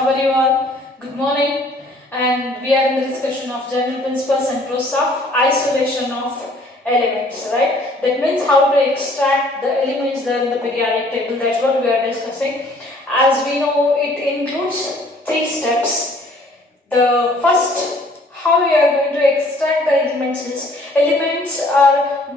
How are you all? Good morning. And we are in the discussion of general principles and process of isolation of elements, right? That means how to extract the elements there in the periodic table. That's what we are discussing. As we know, it includes 3 steps. The first, how we are going to extract the elements is,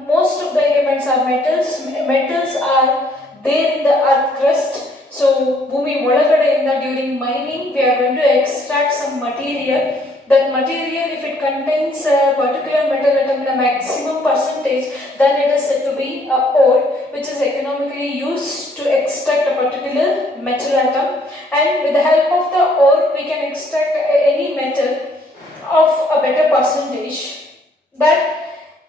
most of the elements are metals. Metals are there in the earth crust. So, Bhumi Volagadainda during mining, we are going to extract some material. That material, if it contains a particular metal atom in a maximum percentage, then it is said to be a ore, which is economically used to extract a particular metal atom. And with the help of the ore, we can extract any metal of a better percentage. But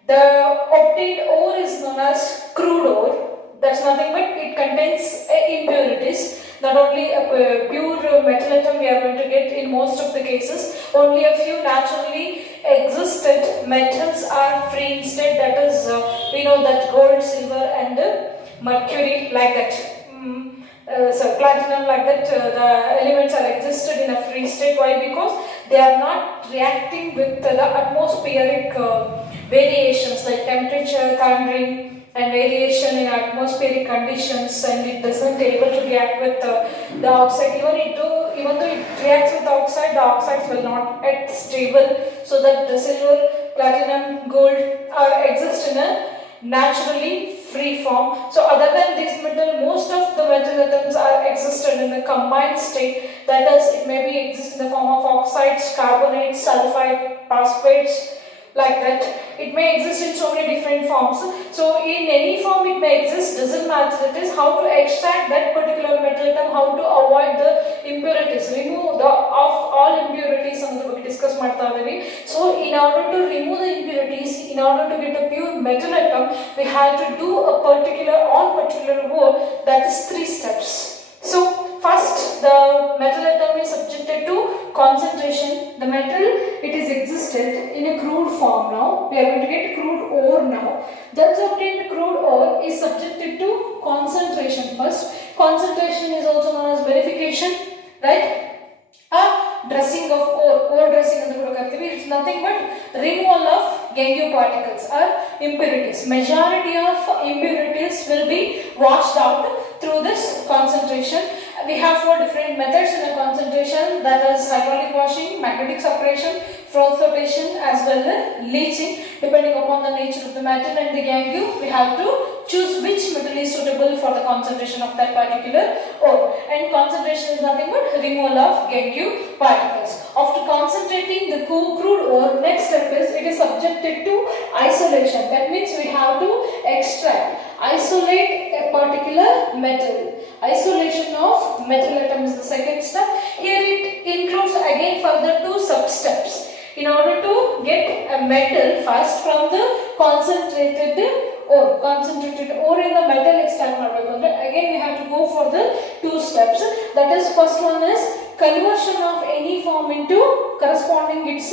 the obtained ore is known as crude ore. That's nothing but it contains impurities. Not only a pure metal atom we are going to get in most of the cases, only a few naturally existed metals are free instead. That is, we know that gold, silver and mercury like that. So platinum like that, the elements are existed in a free state. Why? Because they are not reacting with the atmospheric variations like temperature, thundering and variation in atmospheric conditions, and it doesn't able to react with the oxide. Even though it reacts with the oxides will not act stable, so that the silver, platinum, gold exist in a naturally free form. So other than this metal, most of the metal atoms are existed in the combined state. That is, it may be exist in the form of oxides, carbonates, sulfide, phosphates, like that. It may exist in so many different forms. So in any form it may exist, doesn't matter. It is how to extract that particular metal atom, how to avoid the impurities, remove of all impurities we discuss martadari. So in order to remove the impurities, in order to get a pure metal atom, we have to do a particular work, that is 3 steps. So first, the metal atom is subjected to concentration. The metal, it is existed in a crude form now. We are going to get crude ore now. That's obtained crude ore is subjected to concentration first. Concentration is also known as verification, right? A dressing of ore dressing ಅಂತ ಕೂಡ ಕರಿತೀವಿ. It's nothing but removal of gangue particles or impurities. Majority of impurities will be washed out through this concentration. We have 4 different methods in the concentration, that is hydraulic washing, magnetic separation, froth flotation as well as leaching. Depending upon the nature of the metal and the gangue, we have to choose which metal is suitable for the concentration of that particular ore. And concentration is nothing but removal of gangue particles. After concentrating the crude ore, next step is it is subjected to isolation. That means we have to isolate a particular metal. Isolation of metal atom is the second step. Here it includes again further 2 sub-steps. In order to get a metal first from the concentrated ore in the metal extract ಮಾಡಬೇಕಂದ್ರೆ again we have to go for the 2 steps. That is, first one is conversion of any form into corresponding its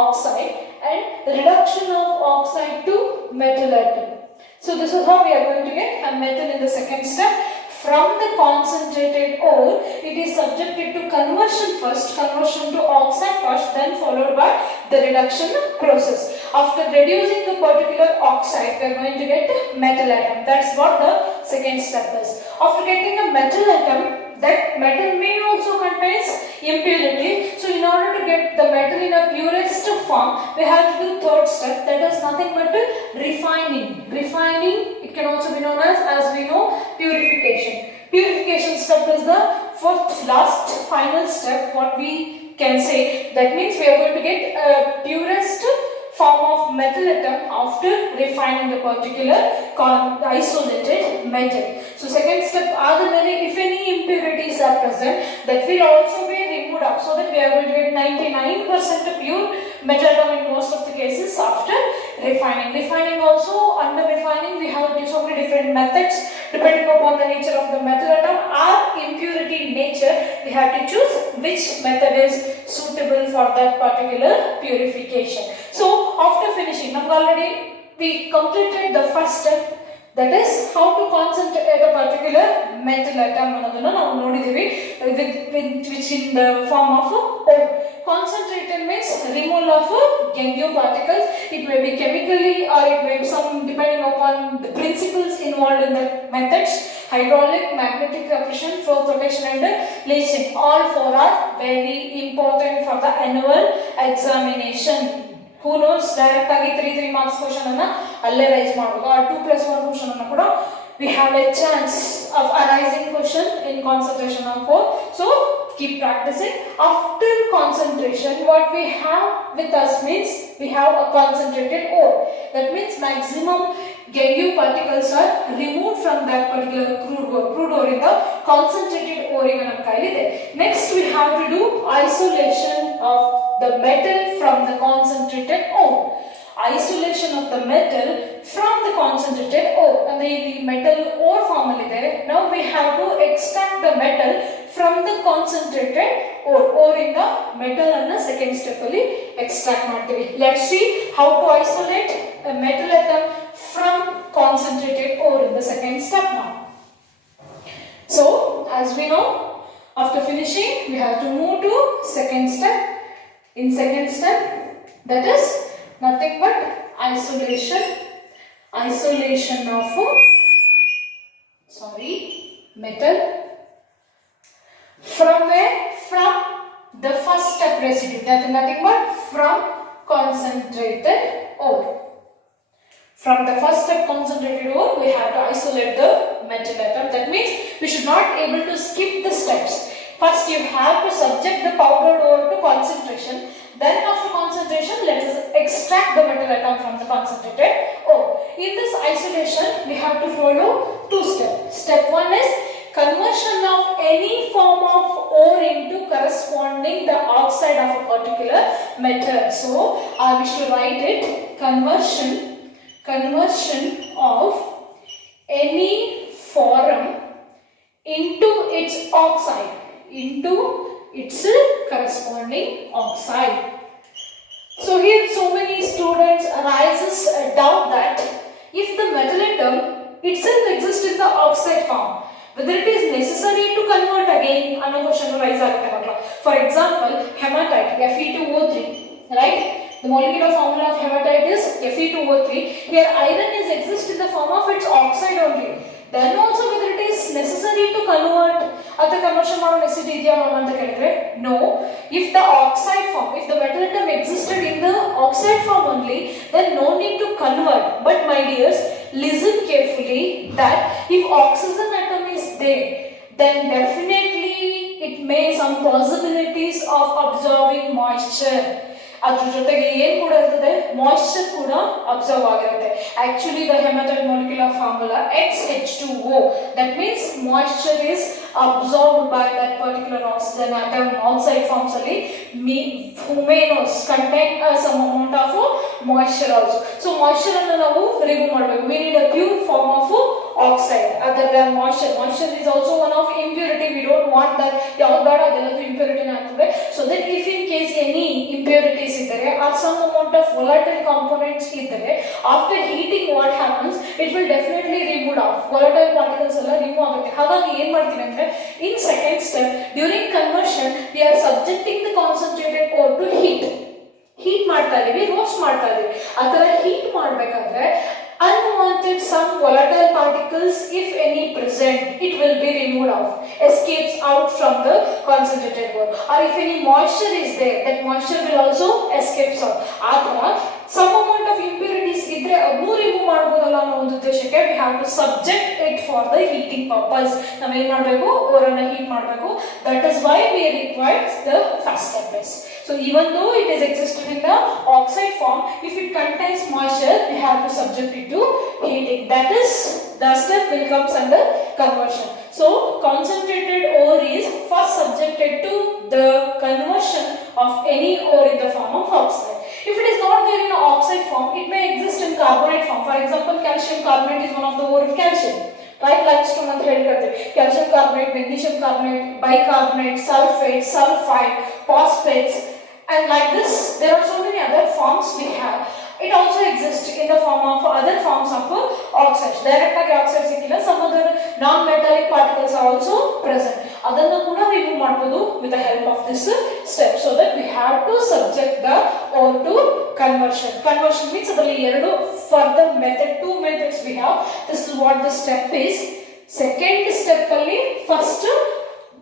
oxide and reduction of oxide to metal atom. So this is how we are going to get a metal in the second step. From the concentrated ore, it is subjected to conversion to oxide first, then followed by the reduction process. After reducing the particular oxide, we are going to get metal atom. That's what the second step is. After getting a metal atom, that metal may also contains impurity. So in order to get the metal in a purest form, we have to do 3rd step. That is nothing but refining. Refining, it can also be known as we know, purification. Purification step is the 4th last final step, what we can say. That means we are going to get a purest form of metal atom after refining the particular isolated metal. So second step, if any impurities are present, that will also be removed up, so that we are going to get 99% pure metal atom in most of the cases after refining. Refining also, under refining we have so many different methods. Depending upon the nature of the metal atom or impurity nature, we have to choose which method is suitable for that particular purification. So after finishing, we completed the first step. That is how to concentrate a particular metal atom ಅನ್ನೋದನ್ನ ನಾವು ನೋಡಿದೀವಿ which in the form of ore. Concentrated means removal of Gangu particles. It may be chemically or it may be some depending upon the principles involved in the methods. Hydraulic, magnetic compression, flow protection and leaching. All four are very important for the annual examination. Who knows, direct agi 3 marks question anna alle raise ಮಾಡಬಹುದು or 2+1 question anna kuda we have a chance of arising question in concentration of 4. So keep practicing. After concentration, what we have with us means we have a concentrated ore. That means maximum Gangu particles are removed from that particular crude ore in the concentrated ore in our kailide. Next we have to do isolation of the metal from the concentrated ore. Isolation of the metal from the concentrated ore. And the metal ore form ಇದೆ. Now we have to extract the metal from the concentrated ore. Ore in the metal and the second step ಅಲ್ಲಿ extract ಮಾಡ್ತೀವಿ. Let's see how to isolate a metal atom from concentrated ore in the second step now. So as we know, after finishing we have to move to second step. In second step, that is nothing but isolation of metal from where? From the first step residue. That is nothing but from concentrated ore. From the first step concentrated ore, we have to isolate the metal atom. That means we should not able to skip the steps. First you have to subject the powdered ore to concentration. Then after concentration, let us extract the metal atom from the concentrated ore. In this isolation, we have to follow 2 steps. Step 1 is conversion of any form of ore into corresponding the oxide of a particular metal. So I wish to write it: conversion of any form into its oxide, into its corresponding oxide. So here so many students arises a doubt that if the metal atom itself exists in the oxide form, whether it is necessary to convert again ಅನ್ನೋ question rise ಆಗುತ್ತೆ ಮಕ್ಕಳ. For example, hematite Fe2O3, right? The molecular formula of hematite is Fe2O3. Here iron is exist in the form of its oxide only. Then also whether it is necessary to convert at the conversion ಮಾಡೋ necessity ಇದೆಯಾ ಅಂತ ಕೇಳಿದ್ರೆ no. If the oxide form, if the metal atom existed in the oxide form only, then no need to convert. But my dears, listen carefully that if oxygen atom is there, then definitely it may some possibilities of absorbing moisture. ಅದರ ಜೊತೆಗೆ ಏನು ಕೂಡ ಇರ್ತದೆ, moisture ಕೂಡ observe ಆಗಿರುತ್ತೆ. Actually the haematite molecular formula XH2O, that means moisture is absorbed by that particular oxygen atom. Outside forms ಅಲ್ಲಿ huminos contain some amount of moisture also. So moisture ಅನ್ನು ನಾವು ರಿಮೂವ್ ಮಾಡಬೇಕು. We need a pure form of oxide other than moisture. Moisture is also one of impurity. We don't want that ಯಾವುದು ಬೇಡ ಅದೆಲ್ಲದು impurity ಆಗ್ತದೆ. So that if in case any impurities ಇದ್ದರೆ or some amount of volatile components ಇದ್ದರೆ, after heating what happens, it will definitely remove off. Volatile particles ಎಲ್ಲ remove ಆಗುತ್ತೆ. ಹಾಗಾಗಿ ಏನು ಮಾಡ್ತೀವಿ ಅಂದ್ರೆ in second step during conversion we are subjecting the concentrated ore to heat ಮಾಡ್ತಾ ಇದೀವಿ, roast ಮಾಡ್ತಾ ಇದೀವಿ. ಆ ತರ heat ಮಾಡಬೇಕಾದ್ರೆ unwanted some volatile particles, if any present, it will be removed off, escapes out from the concentrated ore. Or if any moisture is there, that moisture will also escapes out. Adara some amount of impurities idre adnu remove ಮಾಡಬಹುದಲ್ಲ ಅನ್ನೋ ಒಂದು ಉದ್ದೇಶಕ್ಕೆ we have to subject it for the heating purpose. ನಾವು ಏನು ಮಾಡಬೇಕು, ಓರನ್ನ heat ಮಾಡಬೇಕು. That is why we require the first step is. So even though it is existed in the oxide form, if it contains moisture, we have to subject it to heating. That is the step will comes under conversion. So concentrated ore is first subjected to the conversion of any ore in the form of oxide. If it is not there in an oxide form, it may exist in carbonate form. For example, calcium carbonate is one of the ore of calcium. Right, limestone ಅಂತ ಹೇಳಿರ್ತೀವಿ. Calcium carbonate, magnesium carbonate, bicarbonate, sulfate, sulfide, phosphates, and like this there are so many other forms we have. It also exists in the form of other forms of oxides. Direct ಆಗಿ oxides ಸಿಕ್ಕಿಲ್ಲ, some other non-metallic particles are also present. ಅದನ್ನು ಕೂಡ remove ಮಾಡಬಹುದು with the help of this step. So that we have to subject the ore to conversion. Conversion means ಅದರಲ್ಲಿ ಎರಡು further method, two methods we have. This is what the step is. Second step ಅಲ್ಲಿ first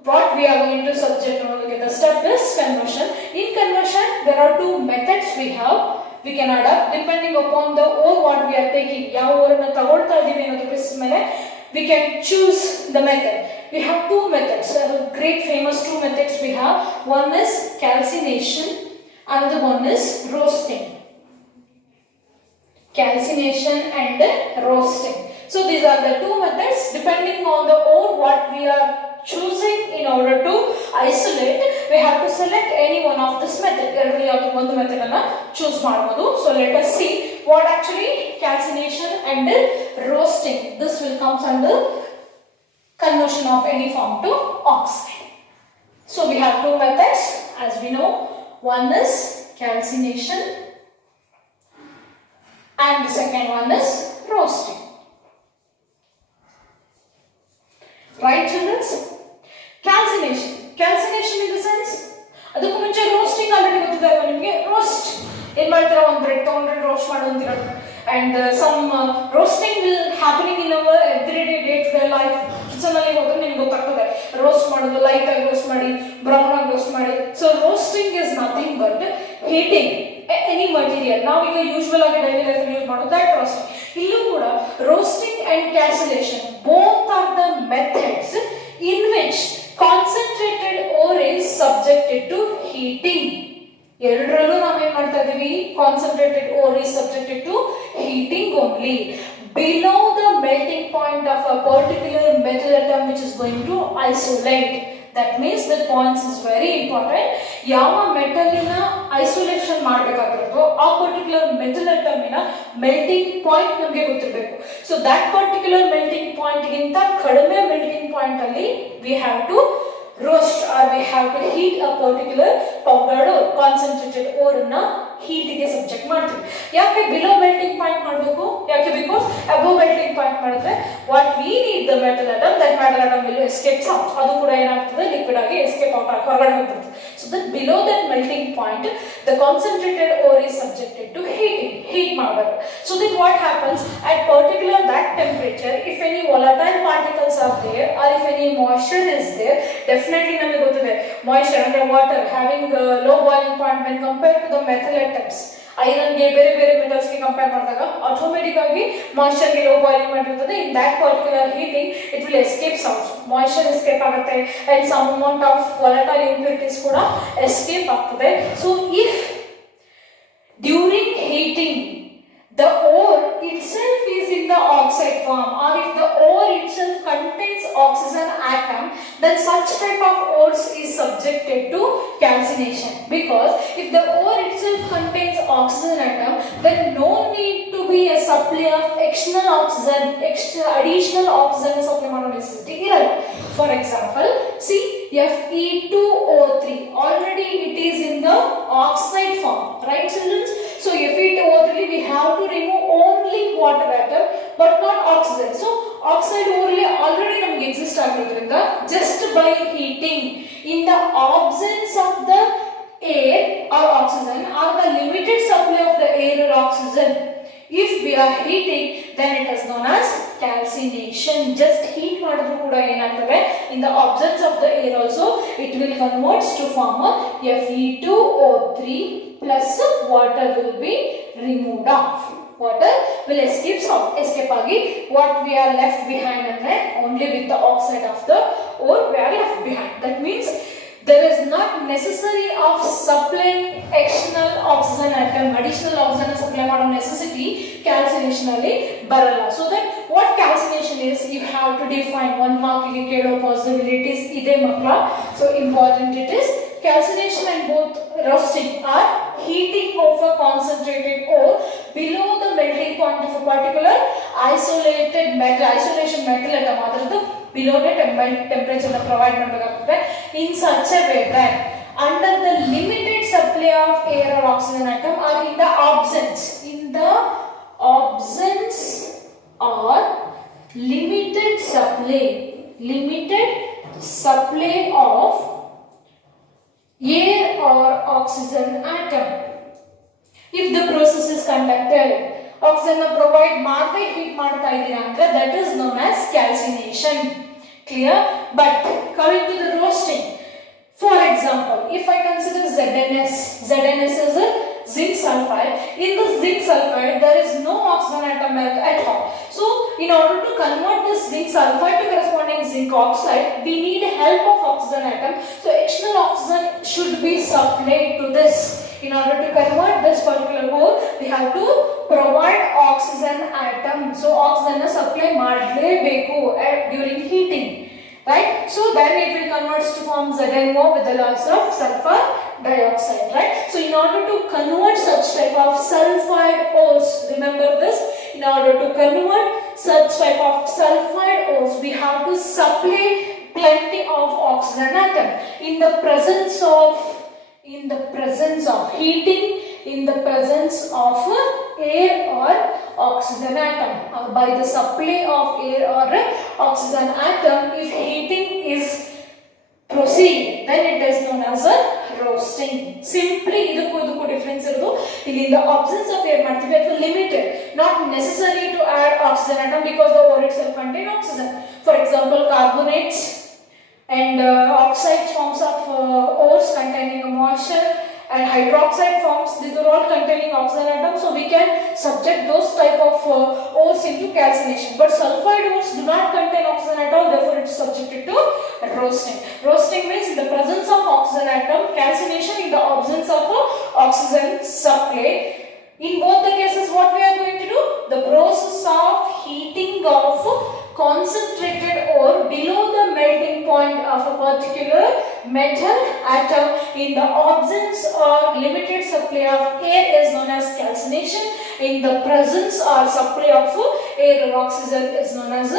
what we are going to subject now, okay, the step is conversion. In conversion there are two methods we have. We can adapt depending upon the ore what we are taking. ಯಾವ ore na ತಗೊಳ್ತಾ ಇದೀವಿ ಅನ್ನೋದ್ರ basis ಮೇಲೆ we can choose the method. We have two methods, great famous two methods we have. One is calcination, another one is roasting. Calcination and roasting. So these are the two methods depending on the ore what we are choosing. In order to isolate, we have to select any one of this method. Erರಲ್ಲಿ ಯಾವುದು ಒಂದು method ಅನ್ನು choose ಮಾಡಬಹುದು. So let us see what actually calcination and roasting. This will comes under conversion of any form to oxide. So we have two methods as we know. One is calcination and the second one is roasting. Right, children? Calcination. Calcination in the sense, ಅದಕ್ಕೂ ಮುಂಚೆ roasting already ಗೊತ್ತಿದೆ ಅಲ್ವಾ ನಿಮಗೆ? roast ಏನ್ ಮಾಡ್ತೀರಾ, ಒಂದು bread ತಗೊಂಡ್ರೆ roast ಮಾಡೋಂತೀರ. And some roasting will happening in our everyday day to day life. Kitchen ಅಲ್ಲಿ ಹೋದ್ರೆ ನಿಮ್ಗೆ ಗೊತ್ತಾಗ್ತದೆ ರೋಸ್ಟ್ ಮಾಡೋದು, ಲೈಟ್ ಆಗಿ ರೋಸ್ಟ್ ಮಾಡಿ, ಬ್ರೌನ್ ಆಗಿ ರೋಸ್ಟ್ ಮಾಡಿ. So roasting is nothing but heating any material. ನಾವೀಗ ಯೂಶುವಲ್ ಆಗಿ ಡೈಲಿ ಲೈಫ್ ಯೂಸ್ ಮಾಡೋದು ದಟ್ ರೋಸ್ಟಿಂಗ್. ಇಲ್ಲೂ ಕೂಡ roasting and calcination both are the methods in which concentrated ore is subjected to heating. ಎರಡರಲ್ಲೂ ನಾವೇನ್ ಮಾಡ್ತಾ ಇದೀವಿ, concentrated ore is subjected to heating only below the melting point of a particular metal atom which is going to isolate. That means the points is very important. ಯಾವ ಮೆಟಲಿನ isolation ಮಾಡಬೇಕಾಗಿರುತ್ತೋ ಆ particular metal ಅಟಮಿನ melting point ನಮಗೆ ಗೊತ್ತಿರಬೇಕು. So that particular melting point ಗಿಂತ ಕಡಿಮೆ melting point ಅಲ್ಲಿ we have to roast or we have to heat a particular powdered or concentrated ore ಅನ್ನ heat ಗೆ subject ಮಾಡ್ತೀವಿ. ಯಾಕೆ ಬಿಲೋ ಮೆಲ್ಟಿಂಗ್ ಪಾಯಿಂಟ್ ಮಾಡಬೇಕು? ಯಾಕೆ? ಬಿಕಾಸ್ ಅಬೋ ಮೆಲ್ಟಿಂಗ್ ಪಾಯಿಂಟ್ ಮಾಡಿದ್ರೆ what we need the metal atom, that metal atom will escape out. ಅದು ಕೂಡ ಏನಾಗ್ತದೆ, ಲಿಕ್ವಿಡ್ ಆಗಿ ಎಸ್ಕೇಪ್ ಔಟ್ ಆಗಿ ಹೊರಗಡೆ ಹೋಗ್ಬಿಡುತ್ತೆ. So that below that melting point the concentrated ore is subjected to heating. Heat ಮಾಡಬೇಕು. So that what happens at particular that temperature, if any volatile particles are there or if any moisture is there, definitely ನಮಗೆ ಗೊತ್ತಿದೆ moisture ಅಂದ್ರೆ water having low boiling point when compare to the metal atoms. ಐರನ್ಗೆ ಬೇರೆ ಬೇರೆ ಮೆಟಲ್ಸ್ಗೆ compare ಮಾಡಿದಾಗ automatic ಆಗಿ ಮಾಯಿಶ್ಚರ್ಗೆ ಲೋ ಬಾಯ್ಲಿಂಗ್ ಮಾಡಿರ್ತದೆ. In that particular heating it will escape sounds, moisture escape ಆಗುತ್ತೆ and some amount of volatile impurities ಕೂಡ ಎಸ್ಕೇಪ್ ಆಗ್ತದೆ. So if during heating the ore itself is in the oxide form or if the ore itself contains oxygen atom, then such type of ores is subjected to calcination. Because if the ore itself contains oxygen atom, then no need to be a supply of additional oxygen supply ಮಾಡೋ necessity ಇರಲ್ಲ. For example, see Fe2O3 already it is in the oxide form, right children? So Fe2O3 we have to remove only water atom but not oxygen. So oxide already ನಮಗೆ exist ಆಗಿರೋದ್ರಿಂದ just by heating in the absence of the air or oxygen or the limited supply of the air or oxygen, if we are heating then it is known as calcination. Just heat ಮಾಡಿದ್ರು ಕೂಡ ಏನಾಗ್ತದೆ, in the absence of the air also it will converts to form a Fe2O3 plus water will be removed off. Water will escape agi what we are left behind andre only with the oxide of the ore we are left behind. That means there is not necessary of supplying additional oxygen supply ಮಾಡೋ necessity calcination ಅಲ್ಲಿ ಬರಲ್ಲ. So that what calcination is, you have to define. one mark ಗೆ ಕೇಳೋ possibilities ಇದೆ ಮಕ್ಕಳ. So important it is. Calcination and both roasting are heating of a concentrated ore below the melting point of a particular isolated metal, isolation metal atom adradu below the temperature na provide ಮಾಡಬೇಕಾಗುತ್ತೆ in such a way that under the limited supply of air or oxygen atom or in the absence or limited supply of air or oxygen atom. If the process is conducted, oxygen provide ಮಾಡದೆ heat ಮಾಡ್ತಾ ಇದ್ದೀರಾ ಅಂದ್ರೆ that is known as calcination. Clear? But coming to the roasting, for example, if I consider ZNS is a zinc sulfide. In the zinc sulfide, there is no oxygen atom at all. So, in order to convert this zinc sulfide to corresponding zinc oxide, we need help of oxygen atom. So, external oxygen should be supplied to this. In order to convert this particular ore, we have to provide oxygen atom. So, oxygen supply ಮಾಡಲೇಬೇಕು during heating. Right? So then it will convert to form ZNO with the loss of sulfur dioxide. Right? So in order to convert such type of sulfide ores, remember this, in order to convert such type of sulfide ores, we have to supply plenty of oxygen atom. In the presence of heating, in the presence of air or oxygen atom, or by the supply of air or oxygen atom, if heating is proceed, then it is known as a roasting. Simply idukku difference irudu in the absence of air ಮಾಡ್ತೀವಿ it will limited, not necessary to add oxygen atom because the ore itself contain oxygen. For example, carbonates and oxide forms of ores containing moisture and hydroxide forms, these are all containing oxygen atoms, so we can subject those type of ores into calcination. But sulfide ores do not contain oxygen at all, therefore it is subjected to roasting. Roasting means in the presence of oxygen atom, calcination in the absence of oxygen supply. In both the cases, what we are going to do? The process of heating of concentrated ore below the melting point of a particular metal atom in the absence or limited supply of air is known as calcination. In the presence or supply of air or oxygen is known as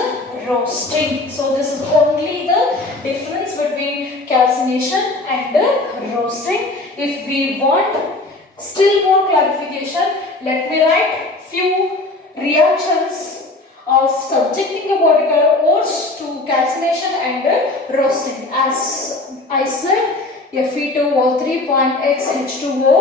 roasting. So this is only the difference between calcination and roasting. If we want still more clarification, let me write few reactions of subjecting a particular ores to calcination and roasting. As I said, Fe2O3.X H2O,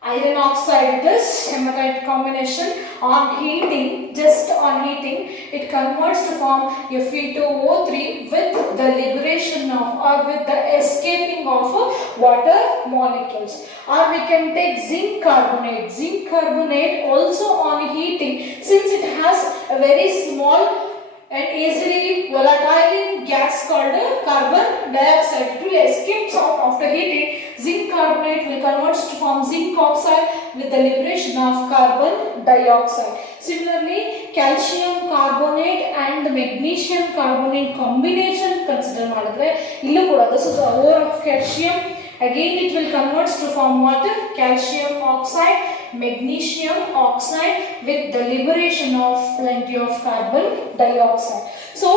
iron oxide, it is hematite combination. On heating, just on heating, it converts to form Fe2O3 with the liberation of or with the escaping of water molecules. Or we can take zinc carbonate. Zinc carbonate also on heating, since it has a very small and easily volatile gas called carbon dioxide, it will escape out after heating. Zinc carbonate will convert to form zinc oxide with the liberation of carbon dioxide. Similarly, calcium carbonate and magnesium carbonate combination consider madidre illu kuda this is a ore of calcium. Again it will convert to form water, calcium oxide, magnesium oxide with the liberation of plenty of carbon dioxide. So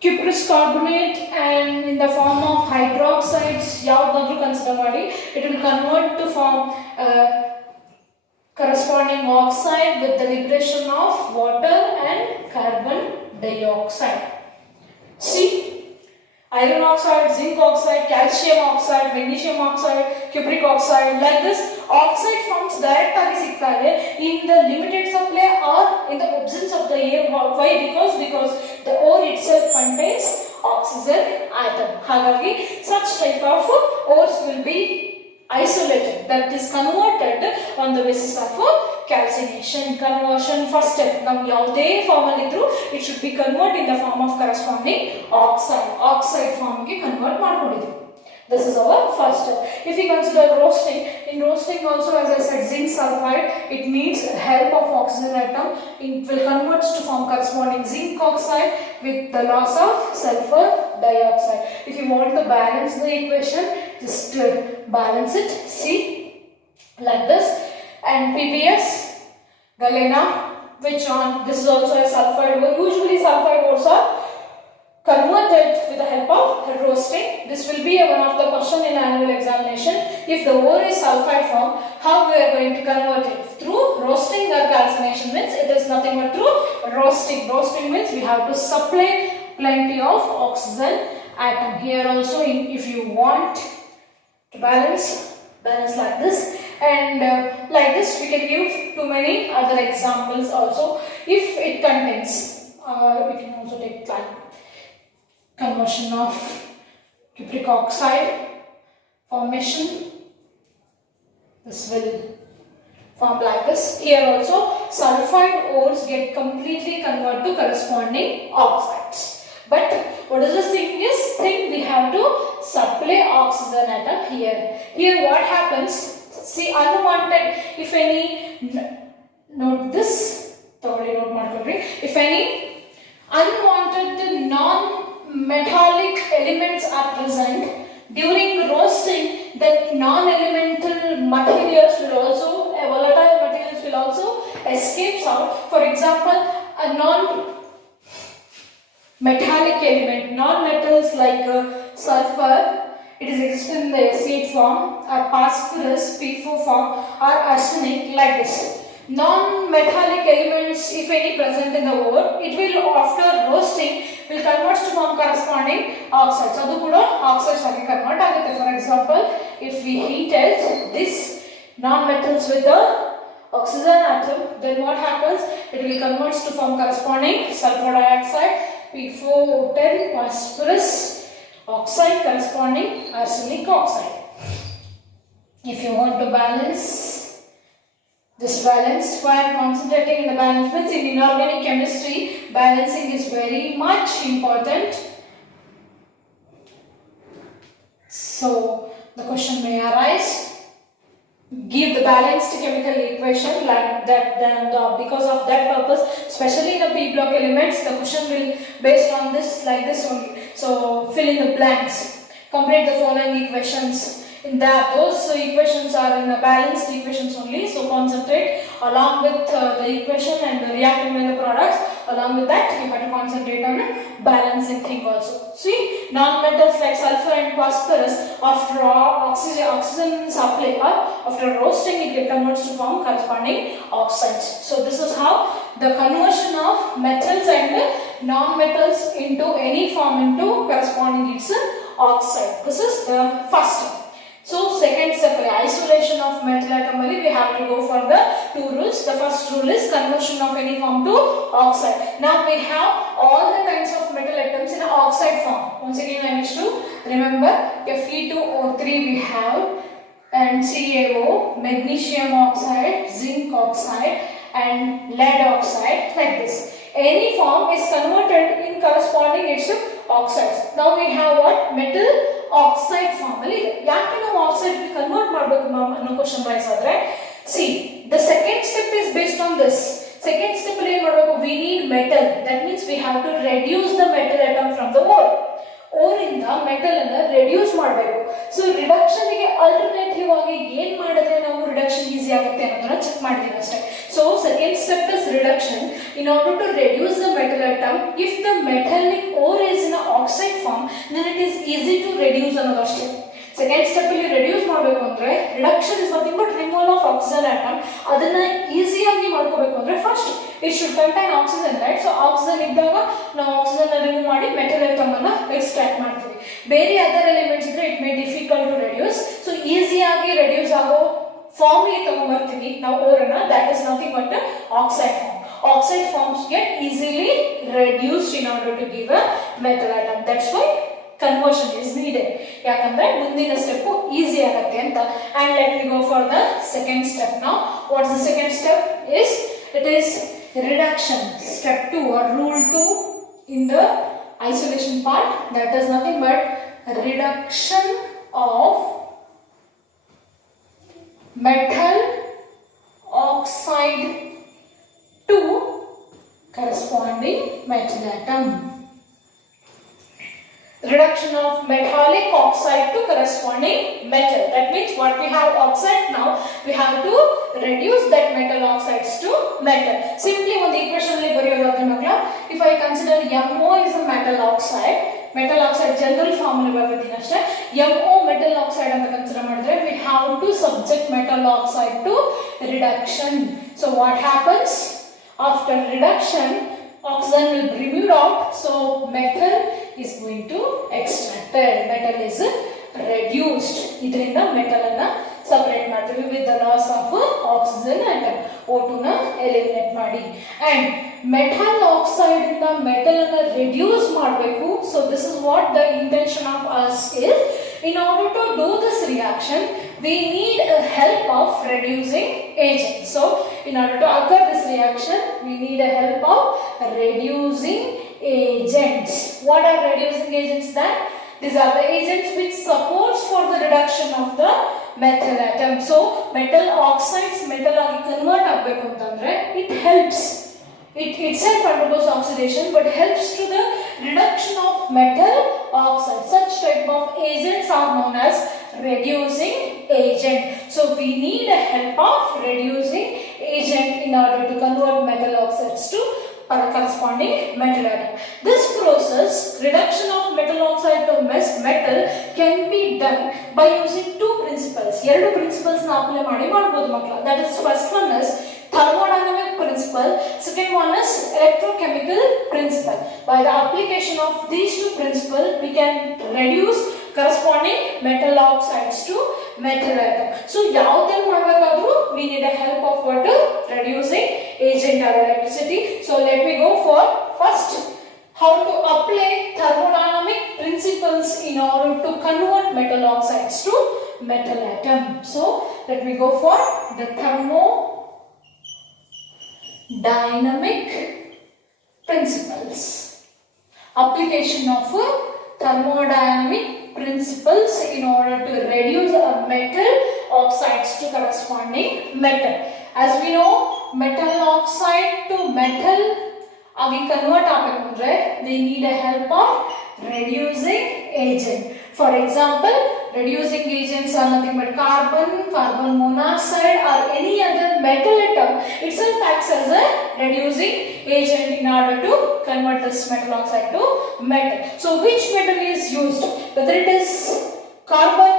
cuprous carbonate and in the form of hydroxides yavadadru consider ಮಾಡಿ it will convert to form corresponding oxide with the liberation of water and carbon dioxide. See, iron oxide, zinc oxide, calcium oxide, magnesium oxide, cupric oxide, like this oxide forms direct agi sigtare in the limited supply or in the absence of the air. Why? Because the ore itself contains oxygen atom. Hagagi such type of ores will be isolated, that is converted on the basis of calcination. Conversion first step, nam yaude form alli idru it should be converted in the form of corresponding oxide form ge convert ಮಾಡ್ಕೊಂಡಿದ್ದೀವಿ. This is our first step. If we consider roasting, in roasting also, as I said, zinc sulfide, it needs help of oxygen atom. It will convert to form corresponding zinc oxide with the loss of sulfur dioxide. If you want to balance the equation, just balance it. See, like this. And PPS, galena, which on this is also a sulfide ore. Usually sulfide ores are converted with the help of roasting. This will be one of the question in annual examination. If the ore is sulfide form, how we are going to convert it? Through roasting or calcination, means it is is nothing but through roasting. Roasting means we have to supply plenty of oxygen atom. Here also, if you want to balance like this, and like this we can give too many other examples also. If it contains, we can also take like conversion of cupric oxide formation. This will form like this. Here also sulfide ores get completely converted to corresponding oxides. But what is this thing? We have to supply oxygen atom here. Here what happens? See, unwanted, if any, note this, if any unwanted non-metallic elements are present during roasting, that non-elemental materials will also, volatile materials will also escape out. For example, a non-metallic element, non-metals like sulfur, it is existent in the acid form, or phosphorus, P4 form, or arsenic, like this. Non-metallic elements, if any present in the ore, it will after roasting will convert to form corresponding oxides. So, the oxides are convert. For example, if we heated this non-metals with the oxygen atom, then what happens? It will convert to form corresponding sulfur dioxide, P4O10, phosphorus oxide, corresponding arsenic oxide. If you want to balance this balance, why I am concentrating in the balance means in inorganic chemistry, balancing is very much important. So, the question may arise. Give the balanced chemical equation like that, then because of that purpose, especially in the P block elements, the question will based on this like this only. So fill in the blanks. Complete the following equations. In that, those equations are in the balanced equations only. So concentrate along with the equation and the reactant and the products. Along with that, you have to concentrate on balancing thing also. See, non-metals like sulfur and phosphorus, after oxygen supply or after roasting, it converts to form corresponding oxides. So this is how the conversion of metals and non-metals into any form into corresponding its oxide. This is the first one. So second step, isolation of metal atom, we have to go for the two rules. The first rule is conversion of any form to oxide. Now we have all the kinds of metal atoms in oxide form. Once again I wish to remember Fe2O3 we have, and CaO, magnesium oxide, zinc oxide and lead oxide, like this. Any form is converted in corresponding its oxides. Now we have what? Metal oxide form. Yake ನಾವು oxide convert ಮಾಡಬೇಕು ಅನ್ನೋ question rise ಆದರೆ, see, the second step is based on this. Second step ಅಲ್ಲಿ ಏನು ಮಾಡಬೇಕು? We need metal. That means we have to reduce the metal atom from the ore. ore ಇಂದ metal ಅನ್ನು reduce ಮಾಡಬೇಕು. So reduction ಗೆ alternative ಆಗಿ ಏನು ಮಾಡಿದ್ರೆ ನಾವು reduction easy ಆಗುತ್ತೆ ಅನ್ನೋದನ್ನ ಚೆಕ್ ಮಾಡ್ತೀವಿ ಅಷ್ಟೇ. So second step is reduction. In order to reduce the metal atom, if the metallic ore is in an oxide form, then it is easy to reduce ಅನ್ನೋದು ಅಷ್ಟೇ. Second step ಅಲ್ಲಿ reduce ಮಾಡಬೇಕು ಅಂದ್ರೆ, reduction is nothing but removal of oxygen atom. ಅದನ್ನ easy ಆಗಿ ಮಾಡ್ಕೋಬೇಕು ಅಂದ್ರೆ first it should contain oxygen, right? So oxygen ಇದ್ದಾಗ ನಾವು oxygen ನ ರಿಮೂವ್ ಮಾಡಿ metal atom ಅನ್ನ ಎಕ್ಸ್ಟ್ರಾಕ್ಟ್ ಮಾಡ್ತೀವಿ. ಬೇರೆ other elements ಇದ್ರೆ it may difficult to reduce. So easy ಆಗಿ reduce ಆಗೋ form ಗೆ ತಗೊಂಡ್ಬರ್ತೀವಿ ನಾವು ore ಅನ್ನ, that is nothing but the oxide form. Oxide forms get easily reduced in order to give a metal atom. That's why conversion is needed. ಯಾಕಂದ್ರೆ ಮುಂದಿನ step easy ಆಗುತ್ತೆ ಅಂತ. And let me go for the second step now. What's the second step? It is reduction. Step 2 or rule 2 in the isolation part. That is nothing but reduction of metal oxide to corresponding metal atom. Reduction of metallic oxide to corresponding metal. That means what we have oxide now, we have to reduce that metal oxides to metal. Simply on the equation alli bariyodadre magla, if I consider MO is a metal oxide general formula barkodini ashte. MO metal oxide anta consider madidre, we have to subject metal oxide to reduction. So what happens? After reduction, oxygen will be removed out, so metal is going to extracted. Metal is reduced. ಇದರಿಂದ metal ಅನ್ನ separate ಮಾಡ್ತೀವಿ with the loss of oxygen atom. O2 ನ eliminate ಮಾಡಿ. And metal oxide ಇಂದ metal ಅನ್ನ reduce ಮಾಡಬೇಕು. So this is what the intention of us is. In order to do this reaction, we need a help of reducing agent. So in order to occur this reaction, we need a help of reducing agents. What are reducing agents then? These are the agents which supports for the reduction of the metal atom. So metal oxides metal ಆಗಿ convert ಆಗಬೇಕು ಅಂತಂದ್ರೆ it helps. It itself undergoes oxidation but helps to the reduction of metal oxide. Such type of agents are known as reducing agent. So we need a help of reducing agent in order to convert metal oxides to corresponding metal atom. This process, reduction of metal oxide to metal, can be done by using two principles. ಎರಡು principles na apply ಮಾಡಿ ಮಾಡಬಹುದು ಮಕ್ಕಳ. That is, first one is thermodynamic principle, second one is electrochemical principle. By the application of these two principles, we can reduce corresponding metal oxides to metal atom. So ಯಾವ್ದನ್ನ ಮಾಡಬೇಕಾದ್ರೂ we need a help of what? Reducing agent or electricity. So let me go for first how to apply thermodynamic principles in order to convert metal oxides to metal atom. So let me go for the thermodynamic principles. Application of thermodynamic principles in order to reduce a metal oxides to corresponding metal. As we know, metal oxide to metal agi convert ಆಗಬೇಕು ಅಂದ್ರೆ they need a help of reducing agent. For example, reducing agents are nothing but carbon monoxide or any other metal atom itself acts as a reducing agent in order to convert this metal oxide to metal. So which metal is used? Whether it is carbon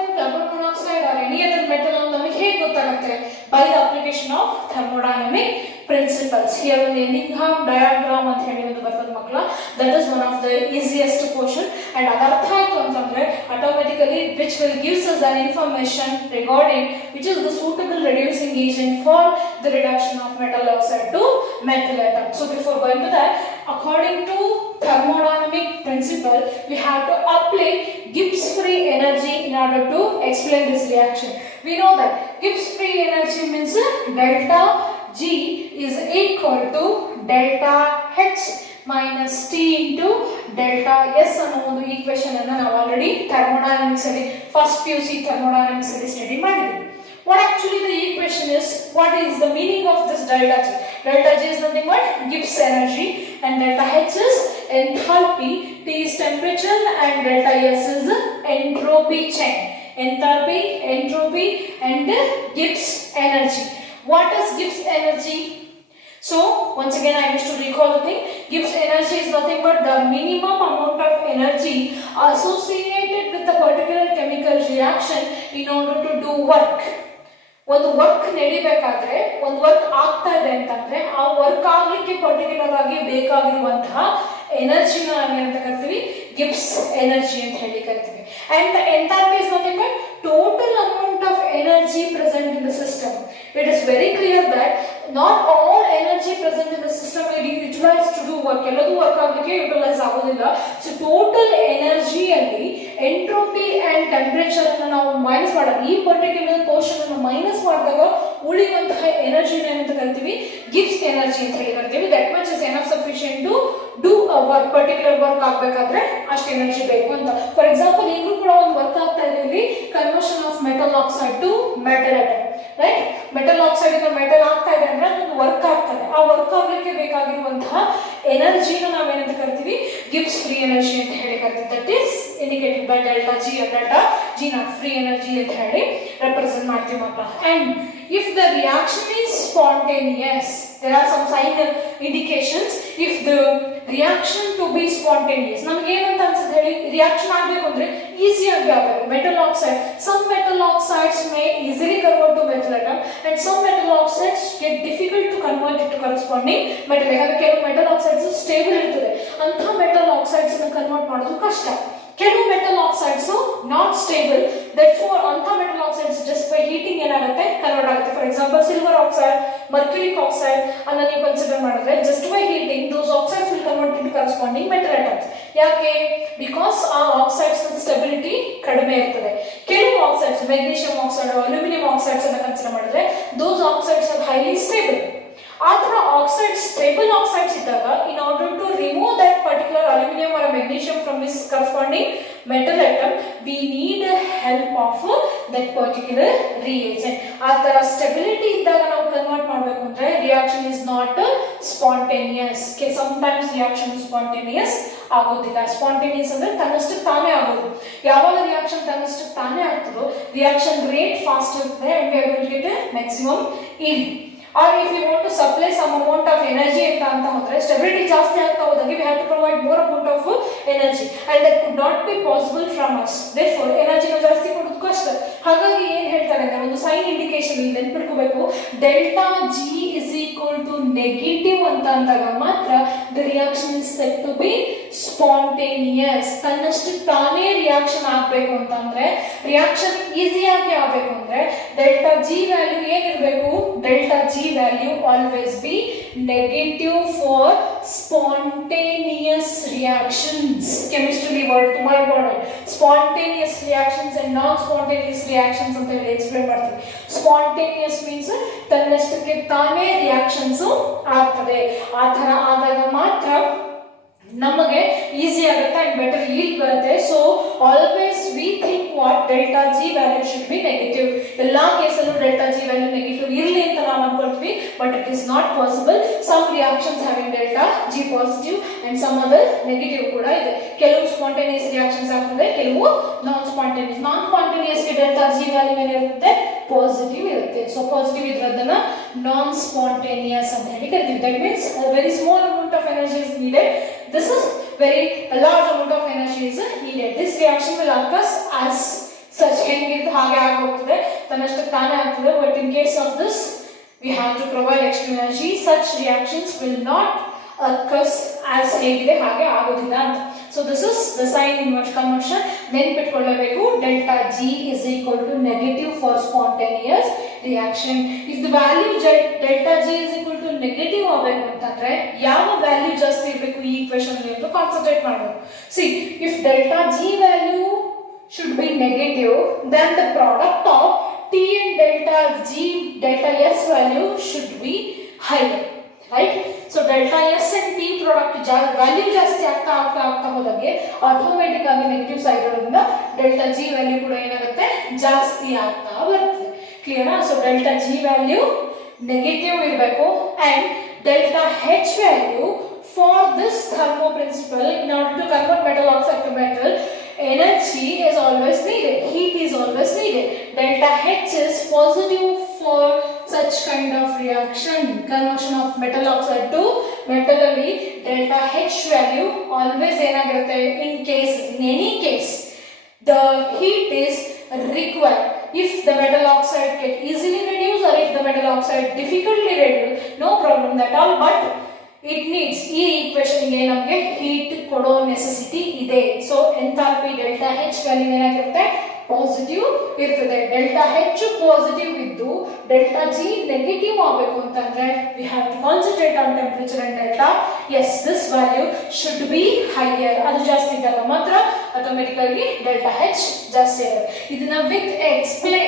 monoxide or any other metal on the ಹೇಗೆ ಗೊತ್ತಾಗುತ್ತೆ? By the application of thermodynamic principles. Here ಒಂದು Enneagram diagram ಅಂತ ಹೇಳಿ ಒಂದು ಬರ್ತದೆ ಮಕ್ಕಳ. That is one of the easiest portion, and ಅದರ್ಥ ಆಯ್ತು ಅಂತಂದ್ರೆ automatically which will gives us an information regarding which is the suitable reducing agent for the reduction of metal oxide to metal atom. So before going to that, according to thermodynamic principle, we have to apply Gibbs free energy in order to explain this reaction. We know that Gibbs free energy means delta G is equal to delta H minus T into delta S ಅನ್ನೋ ಒಂದು equation ಅನ್ನು ನಾವು already thermodynamics ಅಲ್ಲಿ first PUC thermodynamics ಅಲ್ಲಿ study ಮಾಡಿದ್ವಿ. What actually the equation is? What is the meaning of this delta G? Delta G is nothing but Gibbs energy, and delta H is enthalpy, T is temperature, and delta S is entropy chain. Entropy, and Gibbs energy. What is Gibbs energy? So once again I wish to recall the thing. Gibbs energy is nothing but the minimum amount of energy associated with a particular chemical reaction in order to do work. ಒಂದು work ನಡಿಬೇಕಾದ್ರೆ ಒಂದು work ಆಗ್ತಾ ಇದೆ ಅಂತಂದ್ರೆ ಆ work ಆಗ್ಲಿಕ್ಕೆ particular ಆಗಿ ಬೇಕಾಗಿರುವಂತಹ ಎನರ್ಜಿನ ನಾವು ಏನಂತ ಕರಿತೀವಿ? ಗಿಬ್ಸ್ ಎನರ್ಜಿ ಅಂತ ಹೇಳಿ ಕರಿತೀವಿ. And enthalpy is nothing but total amount of energy present in the system. It is very clear that not all energy present in the system is utilized to do work. ಎಲ್ಲದೂ work ಆಗಲಿಕ್ಕೆ utilise ಆಗೋದಿಲ್ಲ. So total ಎನರ್ಜಿಯಲ್ಲಿ entropy and temperature ಅನ್ನು ನಾವು minus ಮಾಡೋದು, ಈ particular portion ಅನ್ನು minus ಮಾಡಿದಾಗ ಉಳಿಯುವಂತಹ ಎನರ್ಜಿನ ಏನಂತ ಕರಿತೀವಿ? ಗಿಬ್ಸ್ ಎನರ್ಜಿ ಅಂತ ಹೇಳಿ ಕರಿತೀವಿ. That much is enough sufficient to do work, particular work ಆಗಬೇಕಾದ್ರೆ ಅಷ್ಟು ಎನರ್ಜಿ ಬೇಕು ಅಂತ. ಫಾರ್ ಎಕ್ಸಾಂಪಲ್, ಈಗಲೂ ಕೂಡ ಒಂದು ವರ್ಕ್ ಆಗ್ತಾ ಇದೆ ಇಲ್ಲಿ, conversion of metal oxide to metal atom, right? Metal oxide ಇಂದ ಮೆಟಲ್ ಆಗ್ತಾ ಇದೆ ಅಂದ್ರೆ ಅದೊಂದು ವರ್ಕ್ ಆಗ್ತದೆ. ಆ ವರ್ಕ್ ಆಗ್ಲಿಕ್ಕೆ ಬೇಕಾಗಿರುವಂತಹ ಎನರ್ಜಿನ ನಾವೇನಂತ ಕರಿತೀವಿ? ಗಿಬ್ಸ್ ಫ್ರೀ ಎನರ್ಜಿ ಅಂತ ಹೇಳಿ ಕರಿತೀವಿ. That is indicated by delta G, delta G not free energy ಅಂತ ಹೇಳಿ ರೆಪ್ರೆಸೆಂಟ್ ಮಾಡ್ತೀವಿ ಮಕ್ಕಳ. And if the reaction is spontaneous, there are some sign indications. If the reaction to be spontaneous, ನಮಗೆ ಏನಂತ ಅನ್ಸುತ್ತೆ ಹೇಳಿ, ರಿಯಾಕ್ಷನ್ ಆಗಬೇಕು ಅಂದ್ರೆ ಈಸಿಯಾಗಿ ಆಗಬೇಕು. Metal oxide, some metal oxides may easily convert to metal atom and some metal oxides get difficult to convert it to corresponding metal. ಯಾಕಂದ್ರೆ ಕೆಲವು ಮೆಟಲ್ ಆಕ್ಸೈಡ್ಸ್ ಸ್ಟೇಬಲ್ ಇರ್ತದೆ, ಅಂತ ಮೆಟಲ್ ಆಕ್ಸೈಡ್ಸ್ ಅನ್ನು ಕನ್ವರ್ಟ್ ಮಾಡೋದು ಕಷ್ಟ. ಕೆಲವು metal oxides not stable, therefore ಅಂತ metal oxides just by heating ಏನಾಗುತ್ತೆ ಕನ್ವರ್ಟ್ ಆಗುತ್ತೆ. For example silver oxide, mercuric oxide ಅನ್ನ ನೀವು ಕನ್ಸಿಡರ್ ಮಾಡಿದ್ರೆ just by heating those oxides will convert into corresponding metal atoms. ಯಾಕೆ? ಬಿಕಾಸ್ ಆ ಆಕ್ಸೈಡ್ಸ್ ಸ್ಟೆಬಿಲಿಟಿ ಕಡಿಮೆ ಇರ್ತದೆ. ಕೆಲವು oxides, magnesium oxide, aluminium oxides ಅನ್ನ ಕನ್ಸಿಡರ್ ಮಾಡಿದ್ರೆ those oxides are highly stable. ಆ ಥರ ಆಕ್ಸೈಡ್ಸ್, ಸ್ಟೇಬಲ್ ಆಕ್ಸೈಡ್ಸ್ ಇದ್ದಾಗ, in order to remove that particular aluminium or magnesium from this corresponding metal atom, we need help of that particular reagent. ಆ ತರ stability ಇದ್ದಾಗ ನಾವು convert ಮಾಡಬೇಕು ಅಂದ್ರೆ reaction is not spontaneous. sometimes reaction spontaneous ಆಗೋದಿಲ್ಲ. Spontaneous ಅಂದ್ರೆ ತನ್ನಷ್ಟಕ್ಕೆ ತಾನೇ ಆಗೋದು. ಯಾವಾಗ ರಿಯಾಕ್ಷನ್ ತನ್ನಷ್ಟಕ್ಕೆ ತಾನೇ ಆಗ್ತದೋ ರಿಯಾಕ್ಷನ್ ರೇಟ್ ಫಾಸ್ಟ್ ಇರ್ತದೆ and we are going to get a maximum yield. Or if you want to supply some amount of energy ಅಂತ ಹೋದ್ರೆ ಸ್ಟೆಬಿಲಿಟಿ ಜಾಸ್ತಿ ಆಗ್ತಾ ಹೋದಂಗೆ we have to provide more amount of energy and that could not be possible from us. Therefore ಎನರ್ಜಿನ ಜಾಸ್ತಿ ಕೊಡೋದು ಕಷ್ಟ. ಹಾಗಾಗಿ ಏನ್ ಹೇಳ್ತಾರೆ ಅಂದ್ರೆ ಒಂದು ಸೈನ್ ಇಂಡಿಕೇಶನ್ ಇಲ್ಲಿ ನೆನ್ಪಿಟ್ಕೋಬೇಕು. Delta G is equal to negative ಅಂತ ಅಂದಾಗ ಮಾತ್ರ the reaction is said to be spontaneous. ತನ್ನಷ್ಟು ತಾನೇ ರಿಯಾಕ್ಷನ್ ಆಗಬೇಕು ಅಂತಂದ್ರೆ, ರಿಯಾಕ್ಷನ್ ಈಸಿಯಾಗಿ ಆಗಬೇಕು ಅಂದ್ರೆ ಡೆಲ್ಟಾ ಜಿ ವ್ಯಾಲ್ಯೂ ಏನಿರಬೇಕು? Delta G value always be negative for spontaneous reactions. Chemistry word ತುಂಬಾ important. Spontaneous reactions and non-spontaneous reactions ಅಂತ ಹೇಳಿ ಎಕ್ಸ್ಪ್ಲೇನ್ ಮಾಡ್ತೀವಿ. Spontaneous means ತನ್ನಷ್ಟಕ್ಕೆ ತಾನೇ ರಿಯಾಕ್ಷನ್ಸ್ ಆಗ್ತದೆ. ಆ ತರ ಆದಾಗ ಮಾತ್ರ ನಮಗೆ ಈಸಿ ಆಗುತ್ತೆ and better yield ಬರುತ್ತೆ. So always we think what delta G value should be negative. ಎಲ್ಲಾ ಕೇಸಲ್ಲೂ delta G value negative ಇರಲಿ ಅಂತ ನಾವು ಅನ್ಕೊಳ್ತೀವಿ, but it is not possible. Some reactions having delta G positive and some other negative ಕೂಡ ಇದೆ. ಕೆಲವು spontaneous reactions ಆಗ್ತದೆ, ಕೆಲವು non spontaneous. non spontaneous ಗೆ delta G value ಏನಿರುತ್ತೆ? ಪಾಸಿಟಿವ್ ಇರುತ್ತೆ. ಸೊ ಪಾಸಿಟಿವ್ ಇದ್ರದನ್ನ ನಾನ್ ಸ್ಪಾಂಟೇನಿಯಸ್ ಅಂತ ಹೇಳಿ ಕರಿತೀವಿ. That means very small amount of energy is needed. This is very large amount of energy is needed. This reaction will occur as such. ಹೆಂಗಿದ್ದು ಹಾಗೆ ಆಗೋಗ್ತದೆ, ತನ್ನಷ್ಟಕ್ಕೆ ತಾನೇ ಆಗ್ತದೆ. But in case of this, we have to provide extra energy. Such reactions will not occur as ಹೇಗಿದೆ ಹಾಗೆ ಆಗೋದಿಲ್ಲ ಅಂತ. So this is the sign inverse conversion. ನೆನ್ಪಿಟ್ಕೊಳ್ಳಬೇಕು, delta G is equal to negative for spontaneous reaction. If the value delta G is equal to negative ಆಗಬೇಕು ಅಂತಂದ್ರೆ ಯಾವ value ಜಾಸ್ತಿ ಇರಬೇಕು ಈ ಈಕ್ವೇಷನ್ ಅಲ್ಲಿ ಅಂತ ಕಾನ್ಸಂಟ್ರೇಟ್ ಮಾಡಬೇಕು. See, if delta G value should be negative, then the product of T and delta S value should be higher, right? So delta S and T product value ಜಾಸ್ತಿ ಆಗ್ತಾ ಹೋದಂಗೆ automatic ಆಗಿ negative side ಇರೋದ್ರಿಂದ delta G value ಕೂಡ ಏನಾಗುತ್ತೆ? ಜಾಸ್ತಿ ಆಗ್ತಾ ಬರ್ತದೆ. Clear? So delta G value negative ಇರಬೇಕು and delta H value for this thermo principle, in order to convert metal oxide to metal, energy is always needed, heat is always needed. Delta H is positive for such kind of reaction, conversion of metal oxide to metal ಅಲ್ಲಿ delta H value always ಏನಾಗಿರುತ್ತೆ? in any case the heat is required. If the metal oxide get easily reduced or if the metal oxide difficultly reduced, no problem at all, but it needs ಈ equation ಗೆ ನಮಗೆ heat ಕೊಡೋ necessity ಇದೆ. So enthalpy delta H value ಏನಾಗಿರುತ್ತೆ? Positive ಇರ್ತದೆ. Delta H positive ಇದ್ದು delta G negative ಆಗಬೇಕು ಅಂತಂದ್ರೆ we have to concentrate on temperature and delta. Yes, this value should be higher. ಅದು ಜಾಸ್ತಿ ಇದ್ದಾಗ ಮಾತ್ರ ಆಟೋಮೆಟಿಕಲಿ ಡೆಲ್ಟಾ H ಜಾಸ್ತಿ ಆಗುತ್ತೆ. ಇದನ್ನ ವಿತ್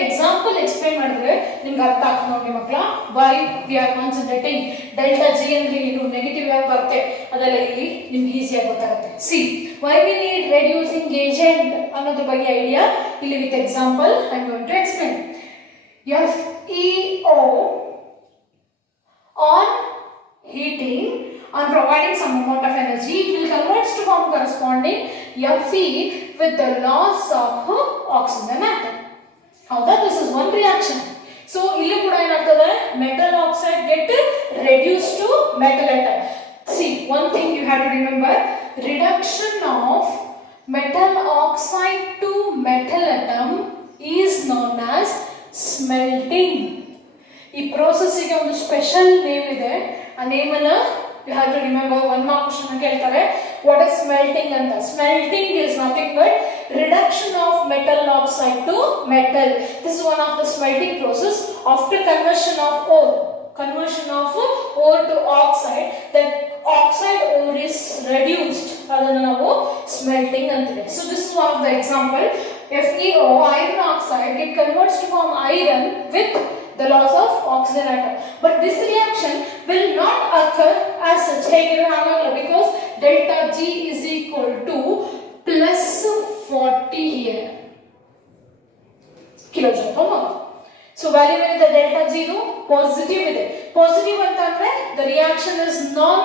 ಎಕ್ಸಾಂಪಲ್ ಎಕ್ಸ್ಪ್ಲೈನ್ ಮಾಡಿದ್ರೆ ನಿಮ್ಗೆ ಅರ್ಥ ಆಗ್ತದೆ ನೋಡಿ ಮಕ್ಕಳ. why we are concentrating delta G ಅಂದ್ರೆ ಇದು ನೆಗೆಟಿವ್ ಯಾಕೆ ಬರುತ್ತೆ ಅದೆಲ್ಲ ಇಲ್ಲಿ ನಿಮ್ಗೆ ಈಸಿಯಾಗಿ ಗೊತ್ತಾಗುತ್ತೆ. See, why we need reducing agent ಅನ್ನೋದ್ರ ಬಗ್ಗೆ ಐಡಿಯಾ ಇಲ್ಲಿ with example I am going to explain. FeO on heating, on providing some amount of energy, it will convert to form corresponding Fe with the loss of oxygen atom. How that? This is one reaction. So ಇಲ್ಲಿ ಕೂಡ ಏನಾಗ್ತದೆ, metal oxide get reduce to metal atom. See, one thing you have to remember, reduction of metal oxide to metal atom is known as smelting. ಈ process ಗೆ ಒಂದು special name ಇದೆ. ಆ name ಅನ್ನು you have to remember. one mark question ಕೇಳ್ತಾರೆ, what is smelting ಅಂತ. Smelting is nothing but reduction of metal oxide to metal. This is one of the smelting process. After conversion of ore to oxide, that oxide ore is reduced, adana ನಾವು smelting ಅಂತೀವಿ. So this is one of the example. FeO, iron oxide, it converts to form iron with the loss of oxygen atom, but this reaction will not occur as such because delta G is equal to plus 40 here kilojoule per mole. So value is the delta G no positive ಇದೆ. Positive ಅಂತಂದ್ರೆ the reaction is non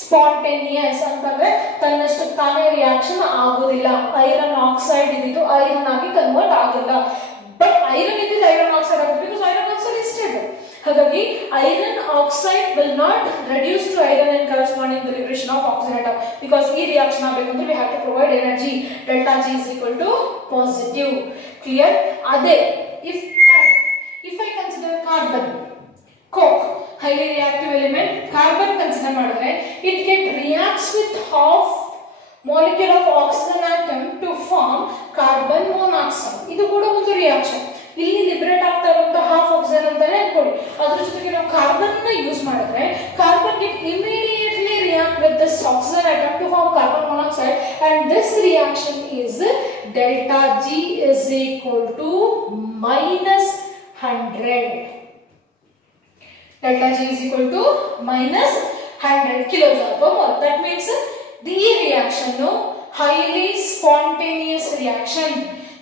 spontaneous ಅಂತಂದ್ರೆ ತನ್ನಷ್ಟು ತಾನೇ reaction ಆಗೋದಿಲ್ಲ. Iron oxide ಇದ್ದು iron ಆಗಿ convert ಆಗಲ್ಲ, but iron ಇದ್ದು iron oxide ಆಗುತ್ತೆ because iron oxide is stable. ಹಾಗಾಗಿ iron oxide will not reduce to iron and corresponding the liberation of oxygen atom, because ಈ ರಿಯಾಕ್ಷನ್ ಆಗಬೇಕಂದ್ರೆ we have to provide energy. Delta G is equal to positive. Clear? ಅದೇ if I consider carbon, coke, highly reactive element, carbon consider ಮಾಡಿದ್ರೆ it reacts with half molecule of oxygen atom to form carbon monoxide. ಇದು ಕೂಡ ಒಂದು reaction. ಇಲ್ಲಿ liberate ಆಗ್ತಾ ಇರುವಂತ half oxygen ಅಂತಾನೆ ಅನ್ಕೊಳ್ಳಿ. ಅದರ ಜೊತೆಗೆ ನಾವು ಕಾರ್ಬನ್ ನ ಯೂಸ್ ಮಾಡಿದ್ರೆ carbon get immediately react with this oxygen atom to form carbon monoxide, and this reaction is delta G is equal to minus 100. Delta G is equal to minus 100 kilojoule per mole. That means the reaction no highly spontaneous reaction,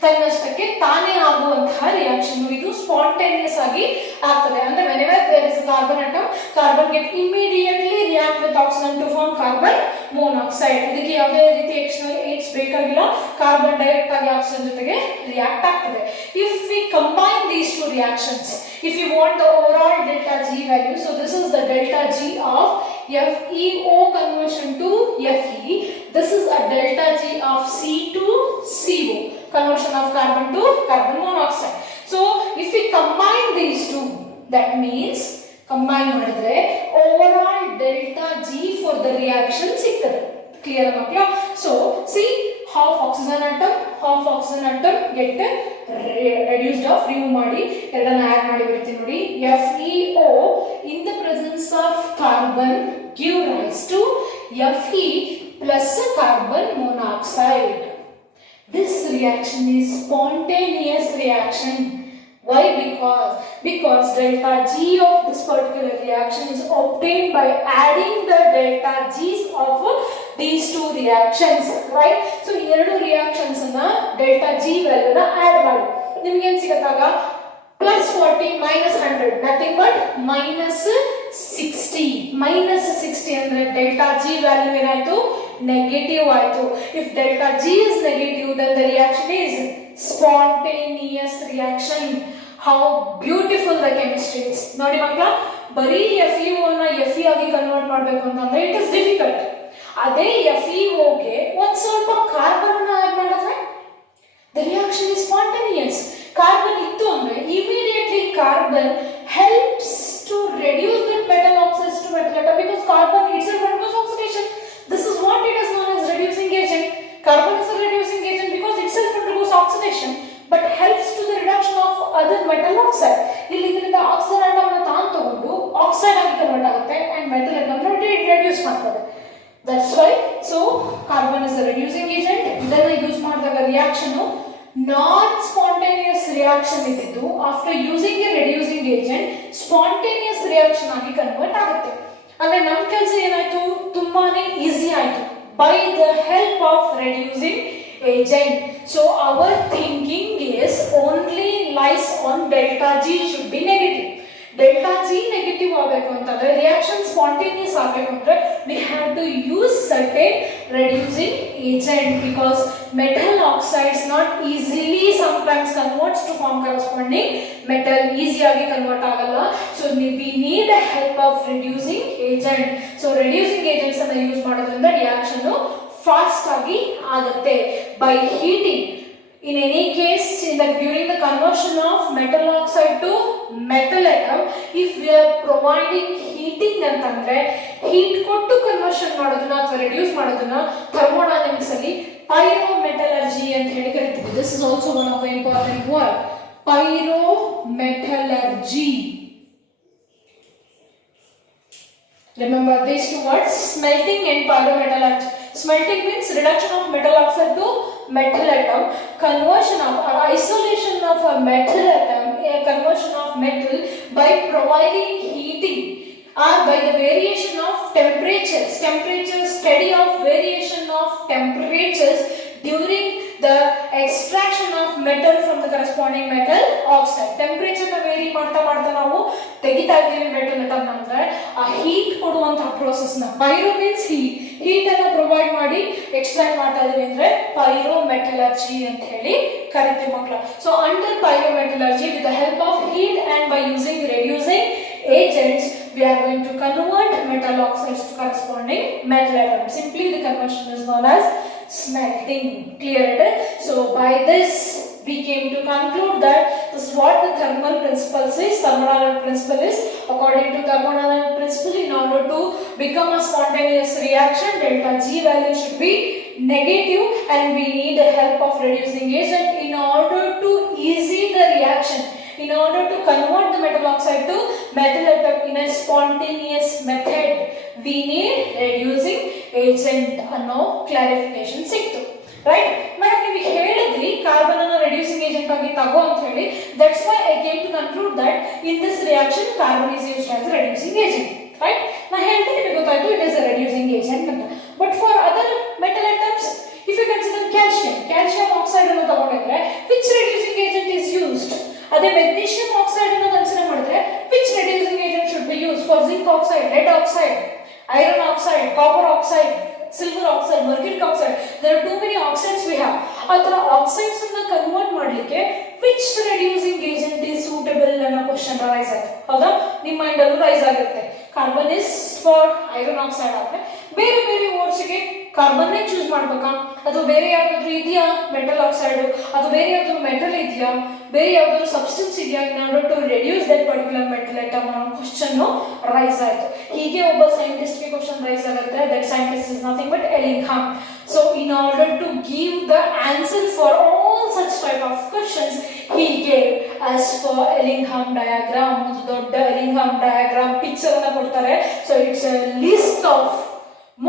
ತನ್ನಷ್ಟಕ್ಕೆ ತಾನೇ ಆಗುವಂತಹ reaction. ಇದು spontaneous ಆಗಿ ಆಗ್ತದೆ. ಅಂದ್ರೆ whenever there is a carbon atom, carbon get immediately react with oxygen to form carbon monoxide. ಇದಕ್ಕೆ ಯಾವುದೇ ರೀತಿ ಎಕ್ಸ್ಟರ್ನಲ್ ಏಡ್ಸ್ ಬೇಕಾಗಿಲ್ಲ, ಕಾರ್ಬನ್ ಡೈರೆಕ್ಟ್ ಆಗಿ ಆಕ್ಸಿಜನ್ ಜೊತೆಗೆ ರಿಯಾಕ್ಟ್ ಆಗ್ತದೆ. If we combine these two reactions, if you want the overall delta G value, so this is the delta G of FeO conversion to Fe. This is a delta G of C to CO, conversion of carbon to carbon monoxide. So if we combine these two, that means combine ಮಾಡಿದ್ರೆ overall delta G for the reaction ಸಿಗ್ತದೆ. Clear ಮಕ್ಕಳ? So see, half oxygen atom get reduced off, remove ಮಾಡಿ ಎರಡನ್ನ add ಮಾಡಿ ಬರ್ತೀನಿ ನೋಡಿ. FeO in the presence of carbon give rise to Fe plus carbon monoxide. This reaction is spontaneous reaction. Why? Because delta G of this particular reaction is obtained by adding the delta G's of these two reactions, right? So ಎರಡು reactions ಅನ್ನ delta G value ನ add ಮಾಡಿ ನಿಮಗೆ ಏನು ಸಿಗುತ್ತಾಗ plus 40 minus 100 nothing but minus 60. minus 60 ಅಂದ್ರೆ delta G value ಏನಾಯ್ತು, negative ಆಯ್ತು. If delta G is negative, then the reaction is spontaneous reaction. How beautiful the chemistry is. ನೋಡಿ ಮಕ್ಕಳ, ಬರೀ FeO ನ Fe ಆಗಿ ಕನ್ವರ್ಟ್ ಮಾಡಬೇಕು ಅಂತಂದ್ರೆ it is difficult. ಅದೇ FeO ಗೆ ಒಂದು ಸ್ವಲ್ಪ ಕಾರ್ಬನ್ ಅನ್ನು ಆಡ್ ಮಾಡಿದ್ರೆ the reaction is spontaneous. Carbon ಇತ್ತು ಅಂದ್ರೆ immediately carbon helps to reduce the metal oxides to metal atom, because carbon itself undergoes oxidation. This is what it is known as reducing agent. Carbon is a reducing agent because itself undergoes oxidation, but helps to the reduction of other metal oxide. ಇಲ್ಲಿ ಇದರಿಂದ oxygen atom ಅನ್ನು ತಾನು ತಗೊಂಡು oxide ಆಗಿ convert ಆಗುತ್ತೆ and metal atom ನ reduce ಮಾಡ್ತದೆ. That's why so carbon is a reducing agent. ಇದನ್ನ ಯೂಸ್ ಮಾಡಿದಾಗ ರಿಯಾಕ್ಷನ್ ನಾನ್ ಸ್ಪಾಂಟೇನಿಯಸ್ ರಿಯಾಕ್ಷನ್ ಇದ್ದಿದ್ದು after using A reducing agent spontaneous reaction ಆಗಿ ಕನ್ವರ್ಟ್ ಆಗುತ್ತೆ. ಅಂದ್ರೆ ನಮ್ಮ ಕೆಲಸ ಏನಾಯ್ತು, ತುಂಬಾನೇ ಈಸಿ ಆಯ್ತು by the help of reducing agent. So our thinking is only lies on delta G should be negative. Delta G negative ಆಗಬೇಕು ಅಂತಂದ್ರೆ, ರಿಯಾಕ್ಷನ್ ಸ್ಪಾಂಟೇನಿಯಸ್ ಆಗಬೇಕು ಅಂದ್ರೆ we have to use certain reducing agent, because metal oxides not easily sometimes converts to form corresponding metal, easy agi convert agalla. So we need the help of reducing agent. So reducing agents anna use madodrinda reaction fast agi agutte by heating. In any case, during the conversion of metal oxide to metal atom, if we are providing heating ಅಂತಂದ್ರೆ heat ಕೊಟ್ಟು conversion ಮಾಡೋದನ್ನ ಅಥವಾ reduce ಮಾಡೋದನ್ನ thermodynamics ಅಲ್ಲಿ pyrometallurgy ಅಂತ ಹೇಳಿ ಕರೀತೀವಿ. This is also one of the important word, pyrometallurgy. Remember these two words, smelting and pyrometallurgy. Smelting means reduction of metal oxide to metal atom, conversion of or isolation of a metal atom, a conversion of metal by providing heating or by the variation of temperatures, study of variation of temperatures during the extraction of metal from the corresponding metal oxide. Temperature na vary ಮಾಡ್ತಾ ನಾವು ತೆಗಿತಾ ಇದ್ದೀವಿ metal atom ಅಂದ್ರೆ ಆ heat ಕೊಡುವಂತ process ನ pyro means heat ಅನ್ನು provide ಮಾಡಿ ಎಕ್ಸ್ಟ್ರಾಕ್ಟ್ ಮಾಡ್ತಾ ಇದೀವಿ ಅಂದ್ರೆ pyrometallurgy ಅಂತ ಹೇಳಿ ಕರೀತೀವಿ ಮಕ್ಕಳು. So under pyrometallurgy, with the help of heat and by using reducing agents, we are going to convert metal oxides to corresponding metal atoms. Simply the conversion is known as smelting. Clear it? So by this we came to conclude that this is what the thermal principle is. Thermodynamic principle is, according to thermodynamic principle, in order to become a spontaneous reaction, delta G value should be negative and we need the help of reducing agent in order to easy the reaction. In order to convert the metal oxide to metal atom in a spontaneous method, we need reducing agent ಅನ್ನೋ clarification ಸಿಕ್ತು. Right? Madam ನೀವು ಹೇಳಿದ್ರಿ carbon ಅನ್ನು reducing agent ಆಗಿ ತಗೋ ಅಂತ ಹೇಳಿ. That's why I came to conclude that in this reaction carbon is used as a reducing agent. Right? ನಾ ಹೇಳ್ತೀನಿ ನಿಮಗೆ ಗೊತ್ತಾಯ್ತು it is a reducing agent ಅಂತ. But for other metal atoms, if you consider calcium oxide ಅನ್ನು ತಗೊಂಡಿದ್ರೆ which reducing agent is used? ಅದೇ magnesium oxide ಅನ್ನು consider ಮಾಡಿದ್ರೆ which reducing agent should be used? For zinc oxide, lead oxide, iron oxide, copper oxide, silver oxide, mercury oxide, there are too many oxides we have. ಅದರ oxides ಅನ್ನು convert ಮಾಡಲಿಕ್ಕೆ which reducing agent is suitable ಅನ್ನೋ question raise ಆಗುತ್ತೆ. ಹೌದಾ? ನಿಮ್ಮ mind ಅಲ್ಲಿ rice ಆಗುತ್ತೆ. Carbon is for iron oxide ಆದ್ರೆ ಬೇರೆ ಬೇರೆ ಓರ್ಸ್ಗೆ ಕಾರ್ಬನ್ ನೇ ಚೂಸ್ ಮಾಡಬೇಕಾ ಅಥವಾ ಬೇರೆ ಯಾವ್ದಾದ್ರು ಇದೆಯಾ ಮೆಟಲ್ ಆಕ್ಸೈಡ್ ಅಥವಾ ಬೇರೆ ಯಾವ್ದಾದ್ರು ಮೆಟಲ್ ಇದೆಯಾ ಬೇರೆ ಯಾವ್ದಾದ್ರು ಸಬ್ಸ್ಟೆನ್ಸ್ ಇದೆಯಾ in order to reduce that particular metal item ಅನ್ನೋ ಕ್ವೆಶ್ಚನ್ ರೈಸ್ ಆಯ್ತು. ಹೀಗೆ ಒಬ್ಬ ಸೈಂಟಿಸ್ಟ್ ಗೆ ಕ್ವೆಶ್ಚನ್ ರೈಸ್ ಆಗುತ್ತೆ. That scientist is nothing but Ellingham. So in order to give the answer for all such type of questions, he gave as for Ellingham diagram. ಒಂದು ದೊಡ್ಡ Ellingham diagram picture ಅನ್ನು ಕೊಡ್ತಾರೆ. So it's a list of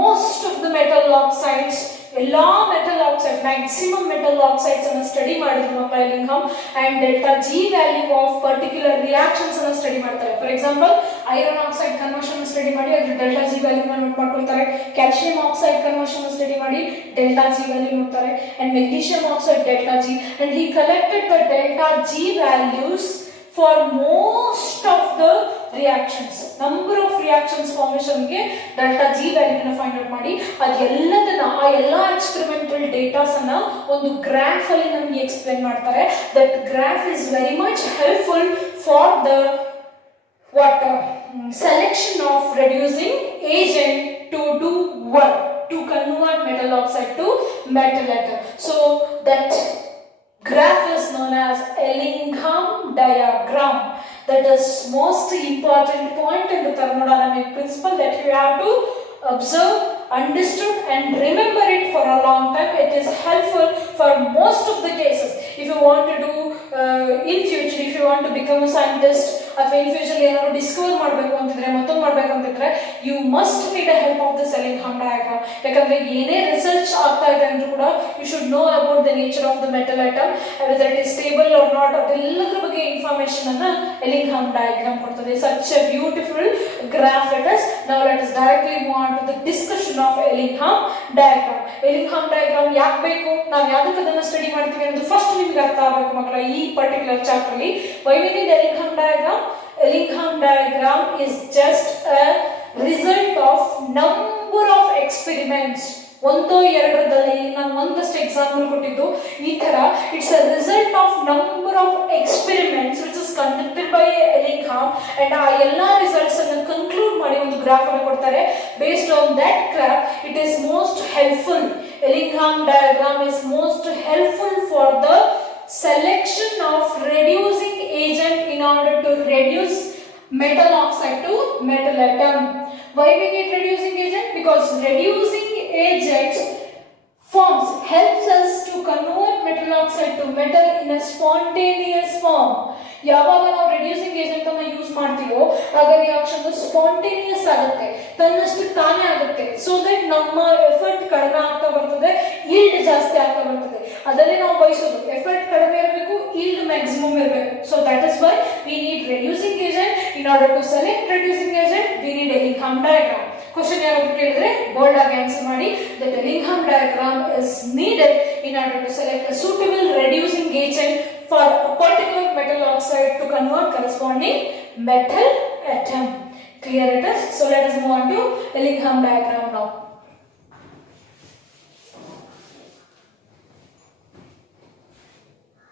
most of the metal oxides, ಎಲ್ಲಾ metal oxides, maximum metal oxides ಅನ್ನು study ಮಾಡಿದ್ರು ಮಕ್ಕಳ Ellingham, and delta G value of particular reactions ಅನ್ನು study ಮಾಡ್ತಾರೆ. For example iron oxide conversion study ಮಾಡಿ ಅದ್ರ delta G value note ಮಾಡ್ಕೊಳ್ತಾರೆ. Calcium oxide conversion study ಮಾಡಿ ಡೆಲ್ಟಾ ಜಿ ವ್ಯಾಲ್ಯೂ ನೋಡ್ತಾರೆ. and magnesium oxide delta G, and he collected the delta G values for most of the reactions. Number of reactions formation ಗೆ delta G value ನ find out ಮಾಡಿ ಅದೆಲ್ಲದನ್ನ ಆ ಎಲ್ಲಾ experimental datas ಅನ್ನ ಒಂದು graph ಅಲ್ಲಿ ನಮಗೆ ಎಕ್ಸ್ಪ್ಲೇನ್ ಮಾಡ್ತಾರೆ. That graph is very much helpful for the selection of reducing agent to do what? To convert metal oxide to metal atom. So that graph is known as Ellingham diagram. That is most important point in the thermodynamic principle that you have to observe, understood and remember it for a long time. It is helpful for most of the cases. If you want to do in future, if you want to become a scientist, ಅಥವಾ in future ಏನಾದ್ರು Discover ಮಾಡಬೇಕು ಅಂತಿದ್ರೆ ಮತ್ತೊಂದು ಮಾಡಬೇಕು ಅಂತಿದ್ರೆ you must need the help of this Ellingham diagram. ಯಾಕಂದ್ರೆ ಏನೇ research ಆಗ್ತಾ ಇದೆ ಅಂದ್ರೂ ಕೂಡ you should know about the nature of the metal atom, whether it is stable or not, ಅದೆಲ್ಲದರ ಬಗ್ಗೆ ಇನ್ಫಾರ್ಮೇಶನ್ ಅನ್ನ Ellingham diagram ಕೊಡ್ತದೆ. Such a beautiful graph it is. Now let us directly move on to the discussion of Ellingham diagram. Ellingham diagram ಯಾಕೆ ಬೇಕು, ನಾವು ಯಾವ್ದಕ್ಕೆ ಅದನ್ನ study ಮಾಡ್ತೀವಿ ಅಂತ ಫಸ್ಟ್ ನಿಮ್ಗೆ ಅರ್ಥ ಆಗಬೇಕು ಮಕ್ಕಳ ಈ ಪರ್ಟಿಕ್ಯುಲರ್ ಚಾಪ್ಟರ್ ಅಲ್ಲಿ. Why we need Ellingham diagram? Ellingham diagram is just a result of number of experiments. ಒಂದೋ ಎರಡರದಲ್ಲಿ ನಾನು ಒಂದಷ್ಟು ಎಕ್ಸಾಂಪಲ್ ಕೊಟ್ಟಿದ್ದು ಈ ತರ. It's a result of number of experiments which is conducted by Ellingham and ಆ ಎಲ್ಲಾ results ಅನ್ನು ಕನ್ಕ್ಲೂಡ್ ಮಾಡಿ ಒಂದು ಗ್ರಾಫ್ ಅನ್ನು ಕೊಡ್ತಾರೆ. Based on that graph it is most helpful. Ellingham diagram is most helpful for the selection of reducing agent in order to reduce metal oxide to metal atom. Why we need reducing agent? Because reducing agent forms helps us to convert metal oxide to metal in a spontaneous form. ಯಾವಾಗ ನಾವು reducing agent ಅನ್ನು use ಮಾಡ್ತೀವೋ ಆಗ reaction spontaneous ಆಗುತ್ತೆ, ತನ್ನಷ್ಟು ತಾನೇ ಆಗುತ್ತೆ. So that ನಮ್ಮ effort ಕಡಿಮೆ ಆಗ್ತಾ ಬರ್ತದೆ, ಈಲ್ಡ್ ಜಾಸ್ತಿ ಆಗ್ತಾ ಬರ್ತದೆ. ಅದನ್ನೇ ನಾವು ಬಯಸೋದು, ಎಫರ್ಟ್ ಕಡಿಮೆ ಇರಬೇಕು, ಈಲ್ಡ್ ಮ್ಯಾಕ್ಸಿಮಮ್ ಇರಬೇಕು. So that is why we need reducing agent. In order to select reducing agent we need Ellingham diagram. Question ಯಾರಾದ್ರೂ ಕೇಳಿದ್ರೆ ಬೋಲ್ಡ್ ಆಗಿ ಆನ್ಸರ್ ಮಾಡಿ. The Ellingham diagram is needed in order to select a suitable reducing agent for a particular metal oxide to convert corresponding metal atom. Clear it is? So let us move on to Ellingham diagram now.